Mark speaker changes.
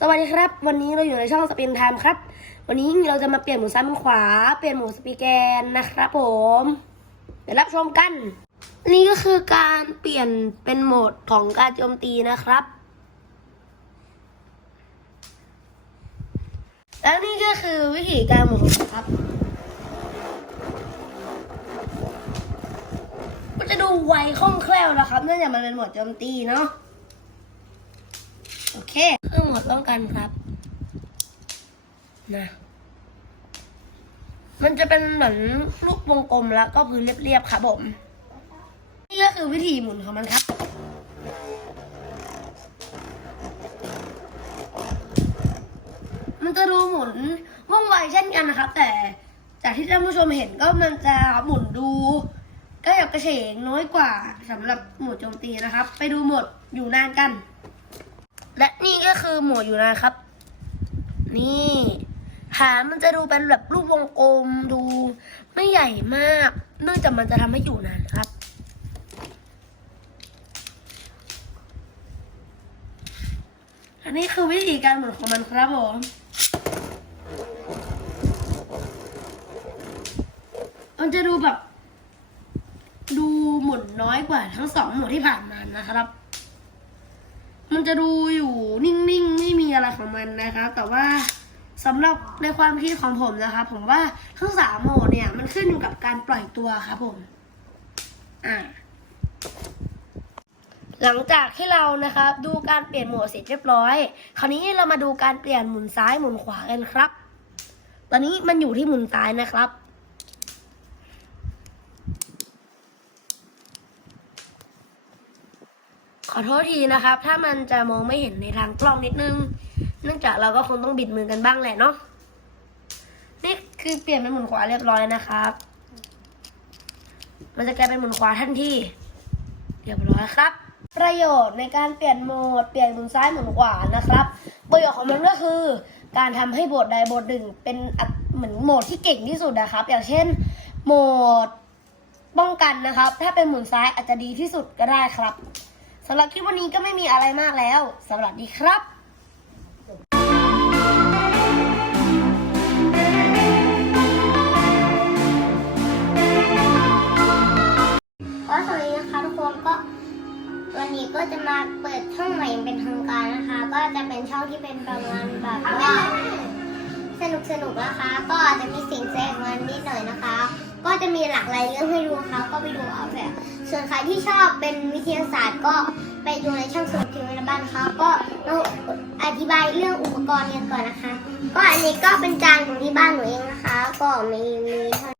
Speaker 1: สวัสดีครับ วันนี้เราอยู่ในช่องสปินไทม์ครับ วันนี้เราจะมาเปลี่ยนหมุนซ้ายมุนขวา เปลี่ยนหมุนสปีแกนนะครับผมเดี๋ยวรับชมกัน นี่ก็คือการเปลี่ยนเป็นโหมดของการโจมตีนะครับ แล้วนี่ก็คือวิธีการหมุนครับมันจะดูไวคล่องแคล่วนะครับเนื่องจากมันเป็นโหมดโจมตีเนาะ โอเคเครื่องโหมดป้องกันครับนะมันจะเป็นเหมือนลูกวงกลมแล้วก็พื้นเรียบๆครับผมนี่ก็คือวิธีหมุนของมันครับมันจะดูหมุนว่องไวเช่นกันนะครับ แต่จากที่ท่านผู้ชมเห็นก็มันจะหมุนดูก็อยากกระเฉงน้อยกว่าสำหรับหมวดโจมตีนะครับ ไปดูโหมดอยู่นานกัน และนี่ก็คือหมวดอยู่นานครับ นี่ฐานมันจะดูเป็นแบบรูปวงกลมดู ไม่ใหญ่มาก เนื่องจากมันจะทำให้อยู่นานครับ อันนี้คือวิธีการหมุนของมันครับผมมันจะดูแบบ ดูหมุนน้อยกว่าทั้งสองหมุนที่ผ่านมานะครับ มันจะดูอยู่นิ่งๆ ไม่มีอะไรของมันนะครับ แต่ว่าสำหรับในความคิดของผมนะครับผมว่าทั้งสามโหมดเนี่ย มันขึ้นอยู่กับการปล่อยตัวครับผม อ่า หลังจากที่เรานะครับ ดูการเปลี่ยนโหมดเสร็จเรียบร้อย คราวนี้เรามาดูการเปลี่ยนหมุนซ้ายหมุนขวากันครับ ตอนนี้มันอยู่ที่หมุนซ้ายนะครับ ขอโทษทีนะครับ ถ้ามันจะมองไม่เห็นในทางกล้องนิดนึง เนื่องจากเราก็คงต้องบิดมือกันบ้างแหละเนาะนี่คือเปลี่ยนเป็นหมุนขวาเรียบร้อยนะครับ มันจะกลายเป็นหมุนขวาทันทีเรียบร้อยครับ ประโยชน์ในการเปลี่ยนโหมด เปลี่ยนหมุนซ้ายหมุนขวานะครับ ประโยชน์ของมันก็คือ การทำให้โหมดใดโหมดหนึ่ง เป็นเหมือนโหมดที่เก่งที่สุดนะครับ อย่างเช่น โหมดป้องกันนะครับ ถ้าเป็นหมุนซ้ายอาจจะดีที่สุดก็ได้ครับ สำหรับคลิปวันนี้ก็ไม่มีอะไรมากแล้วสวัสดีครับ
Speaker 2: ก็สวัสดีนะคะทุกคนก็วันนี้ก็จะมาเปิดช่องใหม่เป็นทางการนะคะ ก็จะเป็นช่องที่เป็นประมาณแบบว่าสนุกสนุกนะคะ ก็อาจจะมีสิ่งแทรกมานิดหน่อยนะคะ ก็จะมีหลากหลายเรื่องให้ดูนะคะก็ไปดูเอาแบบส่วนใครที่ชอบเป็นวิทยาศาสตร์ก็ไปดูในช่องสมุดทีวีในบ้านนะคะก็เราอธิบายเรื่องอุปกรณ์กันก่อนนะคะ ก็อันนี้ก็เป็นจานของที่บ้านหนูเองนะคะ ก็มีมี